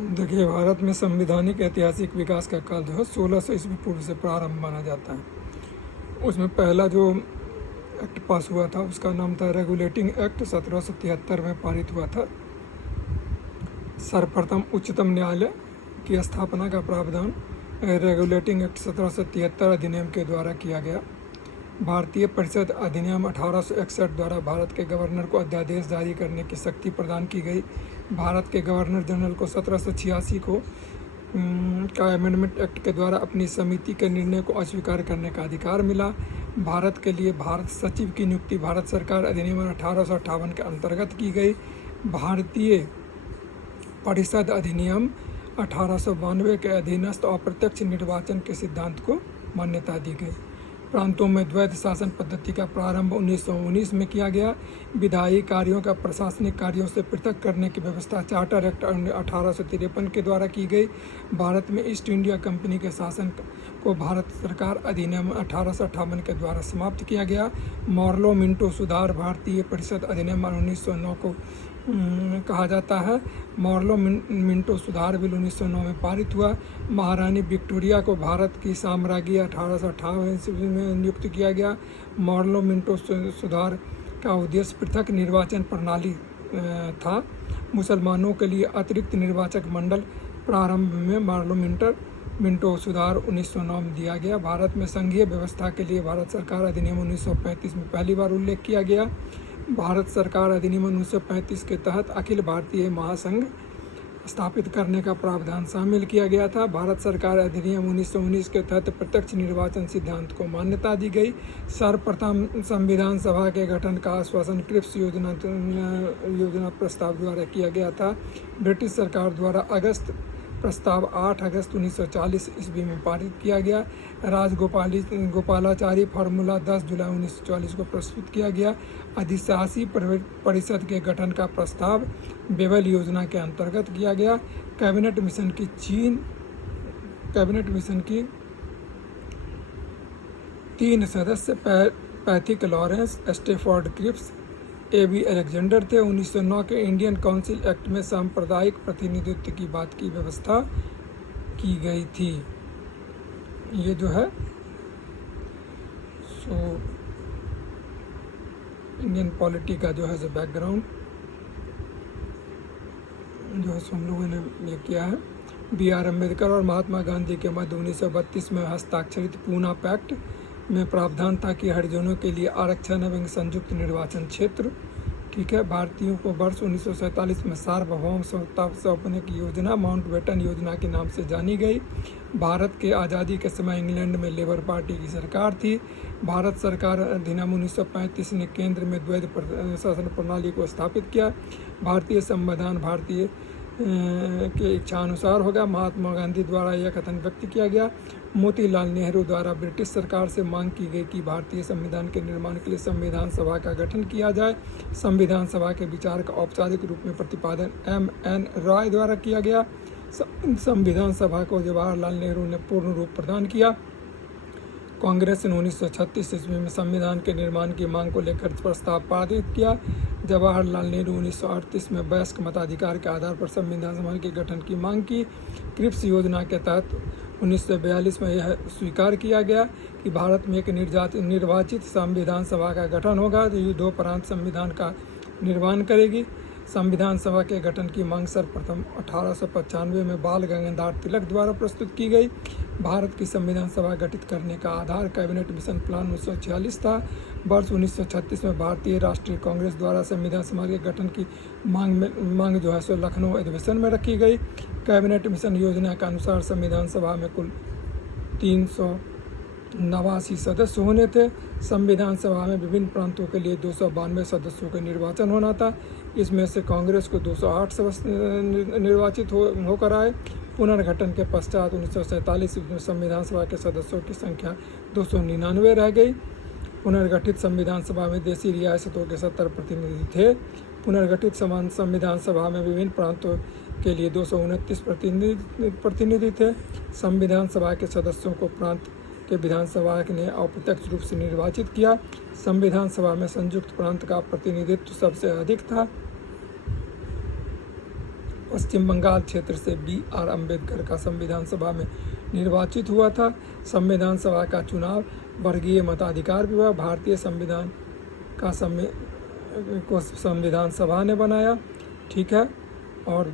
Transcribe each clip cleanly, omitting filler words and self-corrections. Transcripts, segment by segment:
देखिए, भारत में संवैधानिक ऐतिहासिक विकास का काल जो है 1600 ईस्वी पूर्व से प्रारंभ माना जाता है। उसमें पहला जो एक्ट पास हुआ था उसका नाम था रेगुलेटिंग एक्ट, 1773 में पारित हुआ था। सर्वप्रथम उच्चतम न्यायालय की स्थापना का प्रावधान रेगुलेटिंग एक्ट 1773 अधिनियम के द्वारा किया गया। भारतीय परिषद अधिनियम 1861 द्वारा भारत के गवर्नर को अध्यादेश जारी करने की शक्ति प्रदान की गई। भारत के गवर्नर जनरल को 1786 का अमेंडमेंट एक्ट के द्वारा अपनी समिति के निर्णय को अस्वीकार करने का अधिकार मिला। भारत के लिए भारत सचिव की नियुक्ति भारत सरकार अधिनियम 1858 के अंतर्गत की गई। भारतीय परिषद अधिनियम 1892 के अधीनस्थ अप्रत्यक्ष निर्वाचन के सिद्धांत को मान्यता दी गई। प्रांतों में द्वैध शासन पद्धति का प्रारंभ 1919 में किया गया। विधायी कार्यों का प्रशासनिक कार्यों से पृथक करने की व्यवस्था चार्टर एक्ट 1853 के द्वारा की गई। भारत में ईस्ट इंडिया कंपनी के शासन को भारत सरकार अधिनियम 1858 के द्वारा समाप्त किया गया। मॉर्लो मिंटो सुधार भारतीय परिषद अधिनियम 1909 को कहा जाता है। मॉर्लो मिंटो सुधार बिल 1909 में पारित हुआ। महारानी विक्टोरिया को भारत की साम्राज्ञी 1858 ईस्वी में नियुक्त किया गया। मॉर्लो मिंटो सुधार का उद्देश्य पृथक निर्वाचन प्रणाली था। मुसलमानों के लिए अतिरिक्त निर्वाचक मंडल प्रारंभ में मॉर्लो मिंटो सुधार 1909 में दिया गया। भारत में संघीय व्यवस्था के लिए भारत सरकार अधिनियम 1935 में पहली बार उल्लेख किया गया। भारत सरकार अधिनियम 1935 के तहत अखिल भारतीय महासंघ स्थापित करने का प्रावधान शामिल किया गया था। भारत सरकार अधिनियम 1919 के तहत प्रत्यक्ष निर्वाचन सिद्धांत को मान्यता दी गई। सर्वप्रथम संविधान सभा के गठन का आश्वासन क्रिप्स योजना प्रस्ताव द्वारा किया गया था। ब्रिटिश सरकार द्वारा अगस्त प्रस्ताव 8 अगस्त 1940 ईस्वी में पारित किया गया। राजगोपालाचारी फार्मूला 10 जुलाई 1940 को प्रस्तुत किया गया। अधिशासी परिषद के गठन का प्रस्ताव बेबल योजना के अंतर्गत किया गया। कैबिनेट मिशन की 3 सदस्य Pethick Lawrence, Stafford Cripps, A.B. Alexander थे। 1909 के इंडियन काउंसिल एक्ट में सांप्रदायिक प्रतिनिधित्व की बात की व्यवस्था की गई थी। ये जो है इंडियन पॉलिटी का जो है बैकग्राउंड जो है हम लोगों ने ये किया है। B.R. अम्बेडकर और महात्मा गांधी के मध्य 1932 में हस्ताक्षरित पूना पैक्ट में प्रावधान था कि हरिजनों के लिए आरक्षण एवं संयुक्त निर्वाचन क्षेत्र, ठीक है। भारतीयों को वर्ष 1947 में सार्वभौम सत्ता सौंपने की योजना माउंटबेटन योजना के नाम से जानी गई। भारत के आज़ादी के समय इंग्लैंड में लेबर पार्टी की सरकार थी। भारत सरकार अधिनियम 1935 ने केंद्र में द्वैध शासन प्रणाली को स्थापित किया। भारतीय संविधान भारतीय के इच्छानुसार होगा। महात्मा गांधी द्वारा यह कथन व्यक्त किया गया। मोतीलाल नेहरू द्वारा ब्रिटिश सरकार से मांग की गई कि भारतीय संविधान के निर्माण के लिए संविधान सभा का गठन किया जाए। संविधान सभा के विचार का औपचारिक रूप में प्रतिपादन M.N. रॉय द्वारा किया गया। संविधान सभा को जवाहरलाल नेहरू ने पूर्ण रूप प्रदान किया। कांग्रेस ने 1936 ईस्वी में संविधान के निर्माण की मांग को लेकर प्रस्ताव पारित किया। जवाहरलाल नेहरू 1938 में वयस्क मताधिकार के आधार पर संविधान सभा के गठन की मांग की। क्रिप्स योजना के तहत 1942 में यह स्वीकार किया गया कि भारत में एक निर्वाचित संविधान सभा का गठन होगा जो युद्धोपरांत संविधान का निर्माण करेगी। संविधान सभा के गठन की मांग सर्वप्रथम 1895 में बाल गंगाधर तिलक द्वारा प्रस्तुत की गई। भारत की संविधान सभा गठित करने का आधार कैबिनेट मिशन प्लान 1946 था। वर्ष 1936 में भारतीय राष्ट्रीय कांग्रेस द्वारा संविधान सभा के गठन की मांग जो है सो लखनऊ अधिवेशन में रखी गई। कैबिनेट मिशन योजना के अनुसार संविधान सभा में कुल 389 सदस्य होने थे। संविधान सभा में विभिन्न प्रांतों के लिए 292 सदस्यों का निर्वाचन होना था। इसमें से कांग्रेस को 208 सदस्य निर्वाचित होकर आए। पुनर्गठन के पश्चात 1947 में संविधान सभा के सदस्यों की संख्या 299 रह गई। पुनर्गठित संविधान सभा में देशी रियासतों के 70 प्रतिनिधि थे। पुनर्गठित संविधान सभा में विभिन्न प्रांतों के लिए 229 प्रतिनिधि थे। संविधान सभा के सदस्यों को प्रांत के विधानसभा ने अप्रत्यक्ष रूप से निर्वाचित किया। संविधान सभा में संयुक्त प्रांत का प्रतिनिधित्व सबसे अधिक था। पश्चिम बंगाल क्षेत्र से BR अम्बेडकर का संविधान सभा में निर्वाचित हुआ था। संविधान सभा का चुनाव वर्गीय मताधिकार भी हुआ। भारतीय संविधान का संविधान सभा ने बनाया, ठीक है। और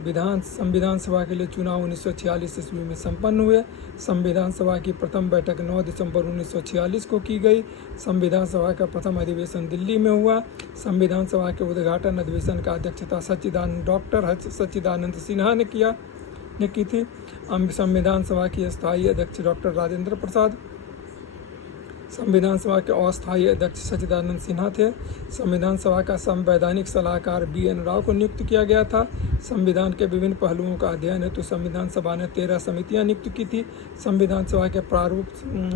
संविधान सभा के लिए चुनाव 1946 ईस्वी में संपन्न हुए। संविधान सभा की प्रथम बैठक 9 दिसंबर 1946 को की गई। संविधान सभा का प्रथम अधिवेशन दिल्ली में हुआ। संविधान सभा के उद्घाटन अधिवेशन का अध्यक्षता डॉक्टर सच्चिदानंद सिन्हा ने की थी। संविधान सभा की स्थायी अध्यक्ष डॉक्टर राजेंद्र प्रसाद, संविधान सभा के अस्थायी अध्यक्ष सच्चिदानंद सिन्हा थे। संविधान सभा का संवैधानिक सलाहकार BN राव को नियुक्त किया गया था। संविधान के विभिन्न पहलुओं का अध्ययन हेतु संविधान सभा ने 13 समितियां नियुक्त की थी। संविधान सभा के प्रारूप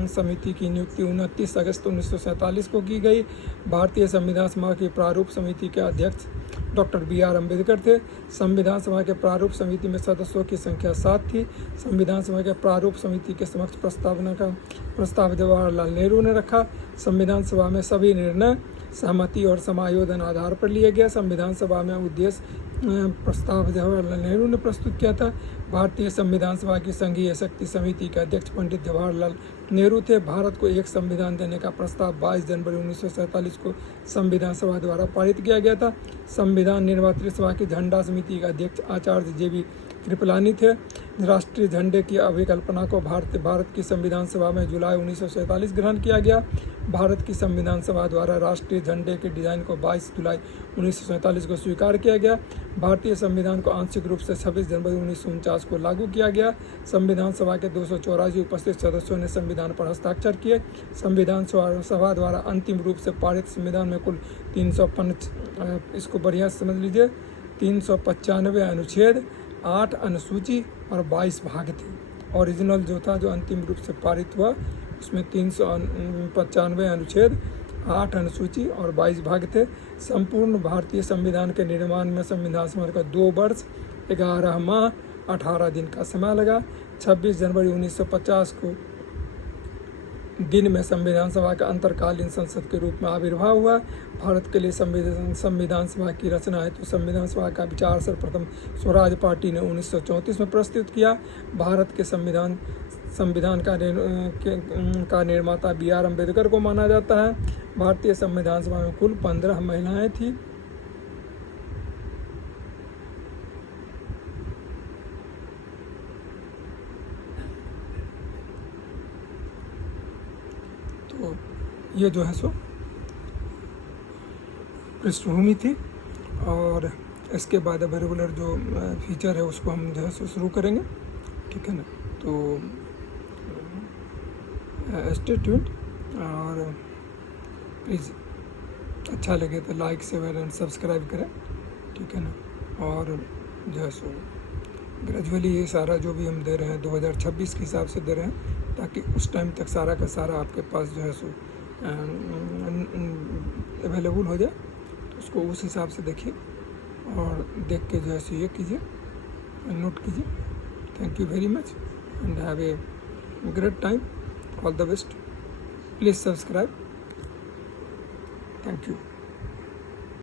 समिति की नियुक्ति 29 अगस्त 1947 को की गई। भारतीय संविधान सभा की प्रारूप समिति के अध्यक्ष डॉक्टर BR अम्बेडकर थे। संविधान सभा के प्रारूप समिति में सदस्यों की संख्या 7 थी। संविधान सभा के प्रारूप समिति के समक्ष प्रस्ताव जवाहरलाल नेहरू ने रखा। संविधान सभा में सभी निर्णय सहमति और समायोजन आधार पर लिए गए। संविधान सभा में उद्देश्य प्रस्ताव जवाहरलाल नेहरू ने प्रस्तुत किया था। भारतीय संविधान सभा की संघीय शक्ति समिति के अध्यक्ष पंडित जवाहरलाल नेहरू थे। भारत को एक संविधान देने का प्रस्ताव 22 जनवरी 1947 को संविधान सभा द्वारा पारित किया गया था। संविधान निर्मात्री सभा की झंडा समिति के अध्यक्ष आचार्य JB कृपलानी थे। राष्ट्रीय झंडे की अभिकल्पना को भारत की संविधान सभा में जुलाई 1947 ग्रहण किया गया। भारत की संविधान सभा द्वारा राष्ट्रीय झंडे के डिजाइन को 22 जुलाई 1947 को स्वीकार किया गया। भारतीय संविधान को आंशिक रूप से 26 जनवरी 1949 को लागू किया गया। संविधान सभा के 284 उपस्थित सदस्यों ने संविधान पर हस्ताक्षर किए। संविधान सभा द्वारा अंतिम रूप से पारित संविधान में कुल 395 अनुच्छेद, 8 अनुसूची और 22 भाग थे। ओरिजिनल जो था, जो अंतिम रूप से पारित हुआ, उसमें 395 अनुच्छेद, 8 अनुसूची और 22 भाग थे। संपूर्ण भारतीय संविधान के निर्माण में संविधान सभा का 2 वर्ष 11 माह 18 दिन का समय लगा। 26 जनवरी 1950 को दिन में संविधान सभा का अंतरकालीन संसद के रूप में आविर्भाव हुआ। भारत के लिए संविधान सभा की रचना है तो संविधान सभा का विचार सर्वप्रथम स्वराज पार्टी ने 1934 में प्रस्तुत किया। भारत के संविधान का निर्माता BR अम्बेडकर को माना जाता है। भारतीय संविधान सभा में कुल 15 महिलाएं थी। तो ये जो है सो पृष्ठभूमि थी, और इसके बाद अब रेगुलर जो फीचर है उसको हम जो है सो शुरू करेंगे, ठीक है ना। तो स्टे ट्यून्ड, और प्लीज़ अच्छा लगे तो लाइक शेयर एंड सब्सक्राइब करें, ठीक है ना। और जो है सो ग्रेजुअली ये सारा जो भी हम दे रहे हैं 2026 के हिसाब से दे रहे हैं, ताकि उस टाइम तक सारा का सारा आपके पास जो है सो अवेलेबल हो जाए। तो उसको उस हिसाब से देखिए और देख के जो है सो ये कीजिए, नोट कीजिए। Thank you very much and have a great time. All the best. Please subscribe. Thank you.